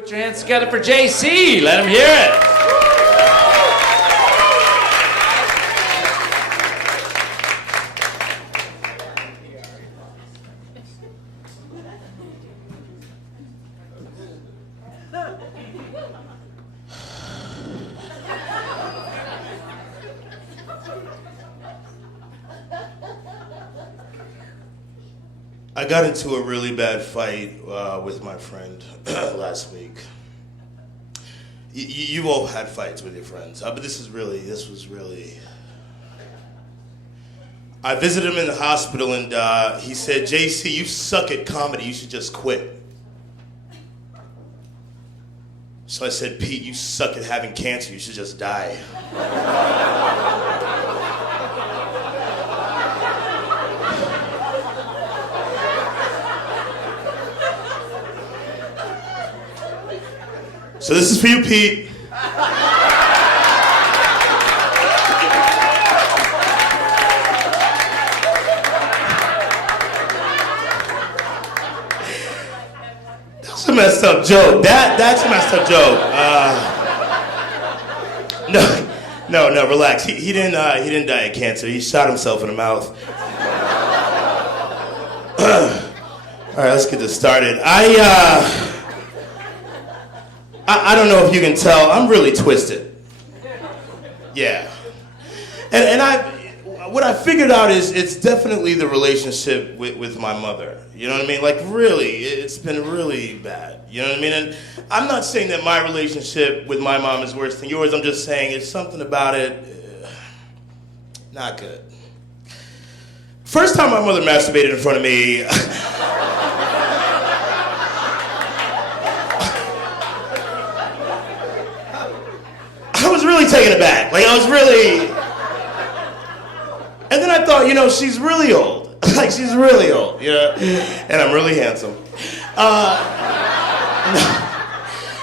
Put your hands together for JC. Let him hear it. I got into a really bad fight with my friend last week. You've all had fights with your friends, but this was really... I visited him in the hospital and he said, JC, you suck at comedy, you should just quit. So I said, Pete, you suck at having cancer, you should just die. So this is for you, Pete. That's a messed up joke. That's a messed up joke. No, relax. He didn't die of cancer. He shot himself in the mouth. All right, let's get this started. I don't know if you can tell, I'm really twisted. Yeah. And what I figured out is it's definitely the relationship with my mother. You know what I mean? Like really, it's been really bad. You know what I mean? And I'm not saying that my relationship with my mom is worse than yours. I'm just saying it's something about it, not good. First time my mother masturbated in front of me, I was really taken aback. Like, I was really... And then I thought, she's really old. Like, she's really old, And I'm really handsome.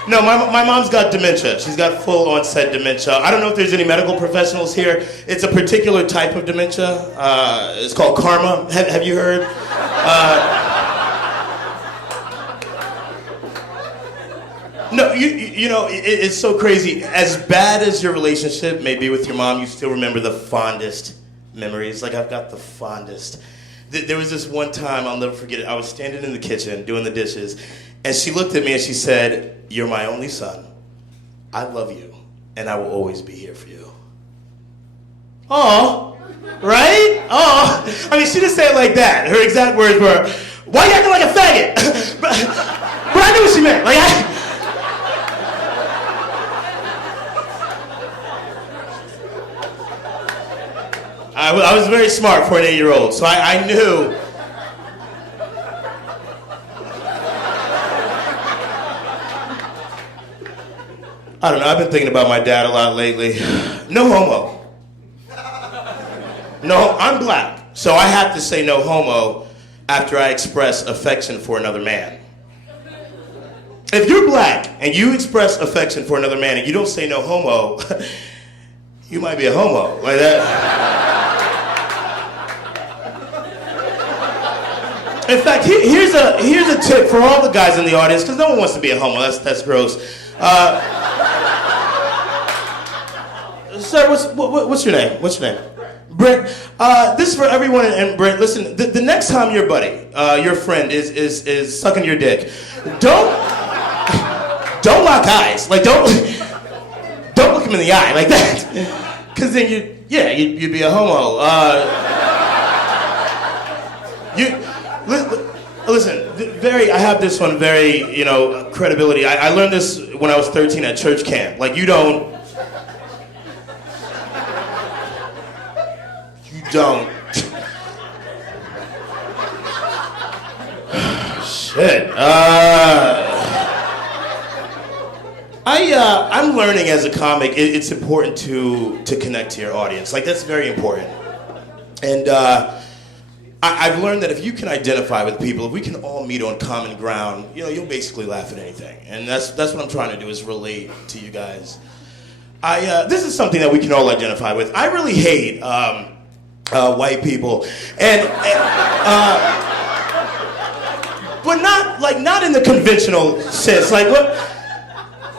No, my mom's got dementia. She's got full onset dementia. I don't know if there's any medical professionals here. It's a particular type of dementia. It's called karma. Have you heard? No, it's so crazy. As bad as your relationship may be with your mom, you still remember the fondest memories. Like, I've got the fondest. There was this one time, I'll never forget it. I was standing in the kitchen doing the dishes, and she looked at me and she said, "You're my only son. I love you, and I will always be here for you." Aw, right? Aw. I mean, she didn't say it like that. Her exact words were, "Why you acting like a faggot?" but I knew what she meant. Like, I was very smart for an 8-year-old, so I knew. I don't know, I've been thinking about my dad a lot lately. No homo. No, I'm black, so I have to say no homo after I express affection for another man. If you're black and you express affection for another man and you don't say no homo, you might be a homo. Like that. In fact, here's a tip for all the guys in the audience, because no one wants to be a homo. That's gross. Sir, what's your name? What's your name? Brent. This is for everyone. And Brent, listen. The next time your buddy, your friend, is sucking your dick, don't lock eyes. Like don't look him in the eye like that, because then you'd be a homo. Listen, I have this one very, credibility. I learned this when I was 13 at church camp. Like, you don't. Shit. I'm learning as a comic, it's important to connect to your audience. Like, that's very important. And, I've learned that if you can identify with people, if we can all meet on common ground, you'll basically laugh at anything. And that's what I'm trying to do, is relate to you guys. This is something that we can all identify with. I really hate white people, but not in the conventional sense. Like,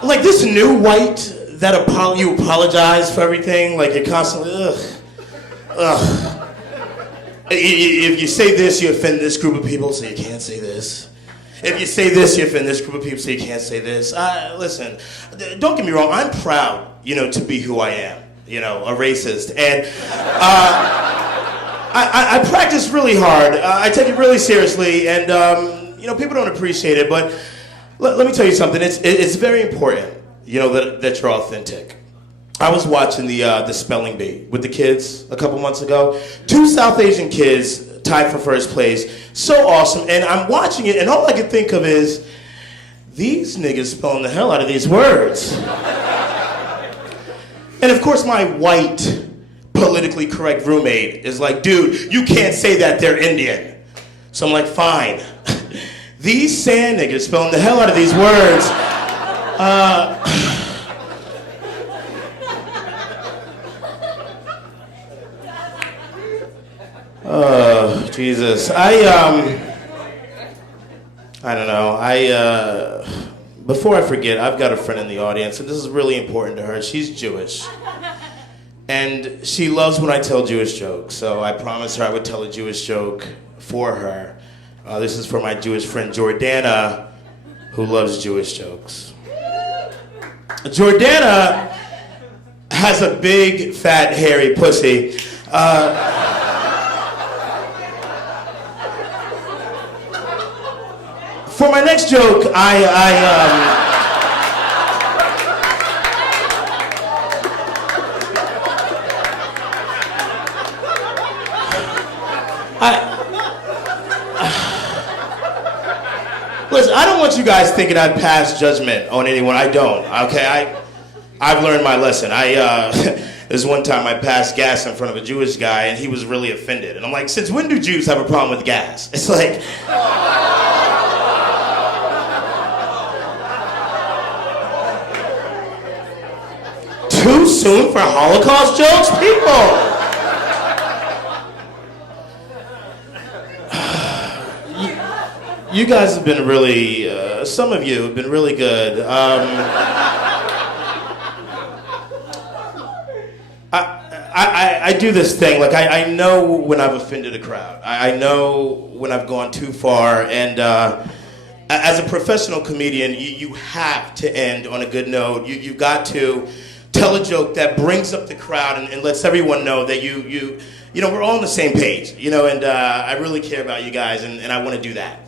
like this new white that you apologize for everything, like you're constantly, ugh. If you say this, you offend this group of people, so you can't say this. If you say this, you offend this group of people, so you can't say this. Listen, don't get me wrong, I'm proud, to be who I am, a racist. And I practice really hard. I take it really seriously, and, people don't appreciate it, but let me tell you something. It's very important, that you're authentic. I was watching the spelling bee with the kids a couple months ago. 2 South Asian kids tied for first place. So awesome. And I'm watching it, and all I can think of is, these niggas spelling the hell out of these words. And of course, my white, politically correct roommate is like, dude, you can't say that, they're Indian. So I'm like, fine. These sand niggas spelling the hell out of these words. Oh, Jesus. I don't know. Before I forget, I've got a friend in the audience, and this is really important to her. She's Jewish. And she loves when I tell Jewish jokes, so I promised her I would tell a Jewish joke for her. This is for my Jewish friend Jordana, who loves Jewish jokes. Jordana has a big, fat, hairy pussy. For my next joke, listen, I don't want you guys thinking I'd pass judgment on anyone. I don't, okay? I've learned my lesson. There's one time I passed gas in front of a Jewish guy, and he was really offended. And I'm like, since when do Jews have a problem with gas? It's like... Too soon for Holocaust jokes? People! You guys have been really, some of you have been really good. I do this thing, like I know when I've offended a crowd. I know when I've gone too far, and as a professional comedian, you have to end on a good note. You've got to tell a joke that brings up the crowd and lets everyone know that we're all on the same page, and I really care about you guys, and I want to do that.